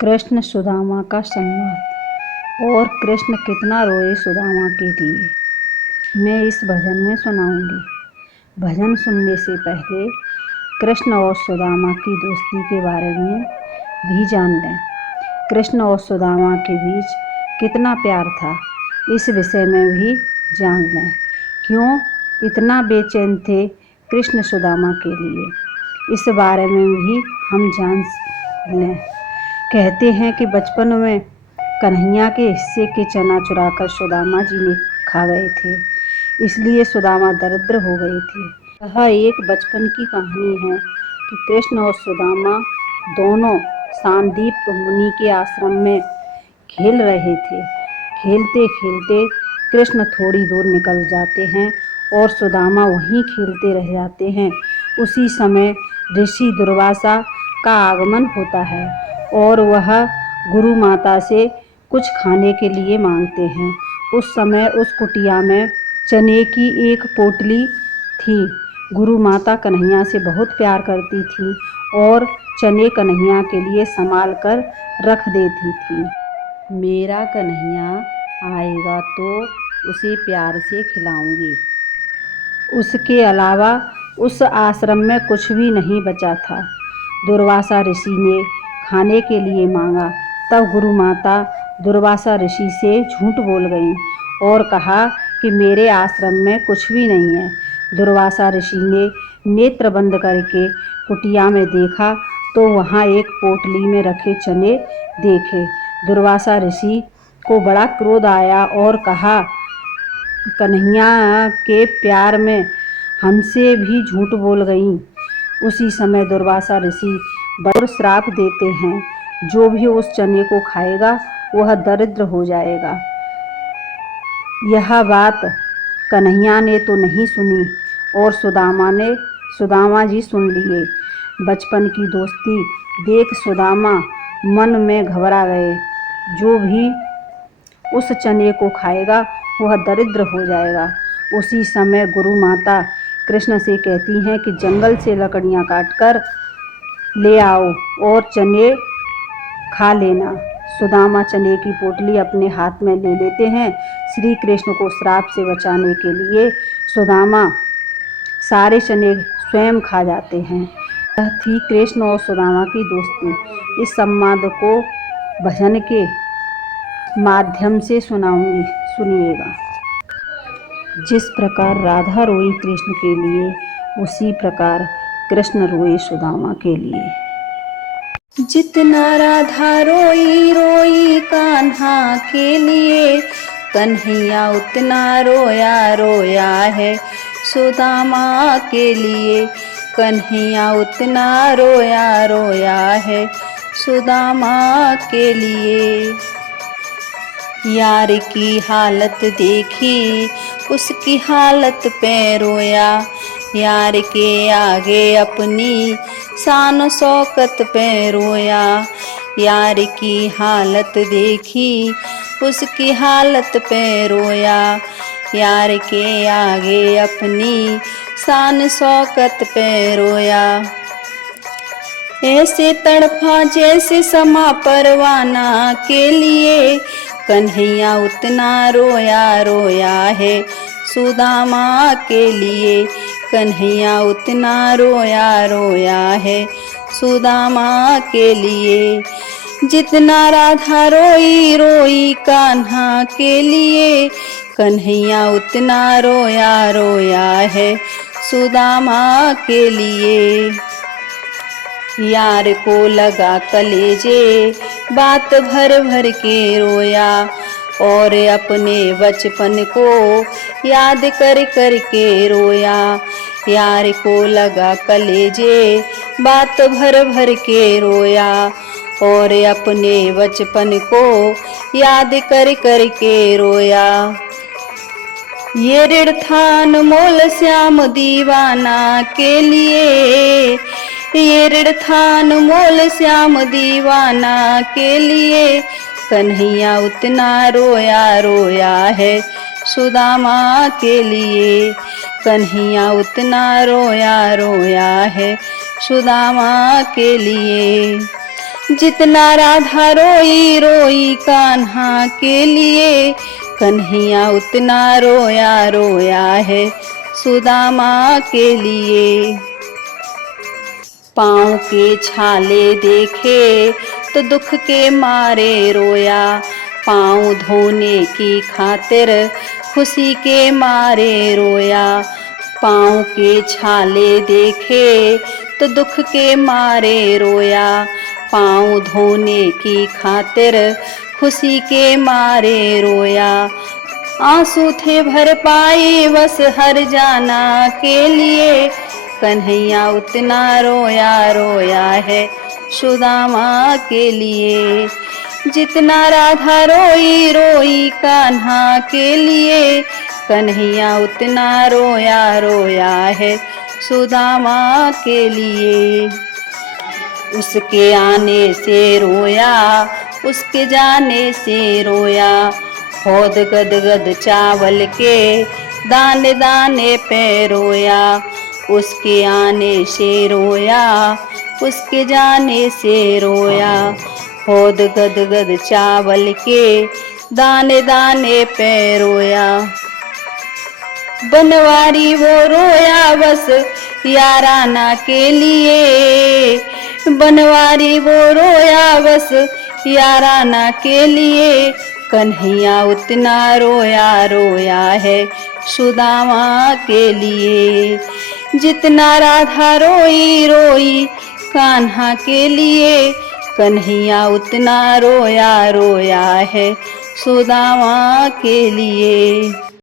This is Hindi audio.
कृष्ण सुदामा का संवाद। और कृष्ण कितना रोए सुदामा के लिए, मैं इस भजन में सुनाऊंगी। भजन सुनने से पहले कृष्ण और सुदामा की दोस्ती के बारे में भी जान लें। कृष्ण और सुदामा के बीच कितना प्यार था, इस विषय में भी जान लें। क्यों इतना बेचैन थे कृष्ण सुदामा के लिए, इस बारे में भी हम जान लें। कहते हैं कि बचपन में कन्हैया के हिस्से के चना चुराकर सुदामा जी ने खा गए थे, इसलिए सुदामा दरिद्र हो गए थे। यह एक बचपन की कहानी है कि कृष्ण और सुदामा दोनों सांदीप मुनि के आश्रम में खेल रहे थे। खेलते खेलते कृष्ण थोड़ी दूर निकल जाते हैं और सुदामा वहीं खेलते रह जाते हैं। उसी समय ऋषि दुर्वासा का आगमन होता है और वह गुरु माता से कुछ खाने के लिए मांगते हैं। उस समय उस कुटिया में चने की एक पोटली थी। गुरु माता कन्हैया से बहुत प्यार करती थी और चने कन्हैया के लिए संभाल कर रख देती थी। मेरा कन्हैया आएगा तो उसे प्यार से खिलाऊंगी। उसके अलावा उस आश्रम में कुछ भी नहीं बचा था। दुर्वासा ऋषि ने खाने के लिए मांगा, तब गुरु माता दुर्वासा ऋषि से झूठ बोल गई और कहा कि मेरे आश्रम में कुछ भी नहीं है। दुर्वासा ऋषि ने नेत्र बंद करके कुटिया में देखा तो वहाँ एक पोटली में रखे चने देखे। दुर्वासा ऋषि को बड़ा क्रोध आया और कहा, कन्हैया के प्यार में हमसे भी झूठ बोल गई। उसी समय दुर्वासा ऋषि बड़ा श्राप देते हैं, जो भी उस चने को खाएगा वह दरिद्र हो जाएगा। यह बात कन्हैया ने तो नहीं सुनी और सुदामा जी सुन लिए। बचपन की दोस्ती देख सुदामा मन में घबरा गए। जो भी उस चने को खाएगा वह दरिद्र हो जाएगा। उसी समय गुरु माता कृष्ण से कहती हैं कि जंगल से लकड़ियाँ काटकर ले आओ और चने खा लेना। सुदामा चने की पोटली अपने हाथ में ले लेते हैं। श्री कृष्ण को श्राप से बचाने के लिए सुदामा सारे चने स्वयं खा जाते हैं। यह थी कृष्ण और सुदामा की दोस्ती। इस संवाद को भजन के माध्यम से सुनाऊंगी, सुनिएगा। जिस प्रकार राधा रोई कृष्ण के लिए, उसी प्रकार कृष्ण रोए सुदामा के लिए। जितना राधा रोई रोई कान्हा के लिए, कन्हैया उतना रोया रोया है सुदामा के लिए। कन्हैया उतना रोया रोया है सुदामा के लिए। यार की हालत देखी उसकी हालत पे रोया, यार के आगे अपनी शान शौकत पे रोया। यार की हालत देखी उसकी हालत पे रोया, यार के आगे अपनी शान शौकत पे रोया। ऐसे तड़फा जैसे समा परवाना के लिए, कन्हैया उतना रोया रोया है सुदामा के लिए। कन्हैया उतना रोया रोया है सुदामा के लिए। जितना राधा रोई रोई कान्हा के लिए, कन्हैया उतना रोया रोया है सुदामा के लिए। यार को लगा कलेजे बात भर भर के रोया, और अपने बचपन को याद कर कर के रोया। यार को लगा कलेजे बात भर भर के रोया, और अपने बचपन को याद कर कर के रोया। ये ऋण था अनमोल श्याम दीवाना के लिए, ये ऋण था अनमोल श्याम दीवाना के लिए। कन्हैया उतना रोया रोया है सुदामा के लिए। कन्हैया उतना रोया रोया है सुदामा के लिए। जितना राधा रोई रोई कान्हा के लिए, कन्हैया उतना रोया रोया है सुदामा के लिए। पाँव के छाले देखे तो दुख के मारे रोया, पाँव धोने की खातिर खुशी के मारे रोया। पाँव के छाले देखे तो दुख के मारे रोया, पाँव धोने की खातिर खुशी के मारे रोया। आंसू थे भर पाए बस हर जाना के लिए, कन्हैया उतना रोया रोया है सुदामा के लिए। जितना राधा रोई रोई कान्हा के लिए, कन्हैया उतना रोया रोया है सुदामा के लिए। उसके आने से रोया उसके जाने से रोया, होद गद गद चावल के दाने दाने पे रोया। उसके आने से रोया उसके जाने से रोया, होद गद गद चावल के दाने दाने पे रोया। बनवारी वो रोया बस याराना के लिए, बनवारी वो रोया बस याराना के लिए, कन्हैया उतना रोया रोया है सुदामा के लिए। जितना राधा रोई रोई कान्हा के लिए, कन्हैया उतना रोया रोया है सुदामा के लिए।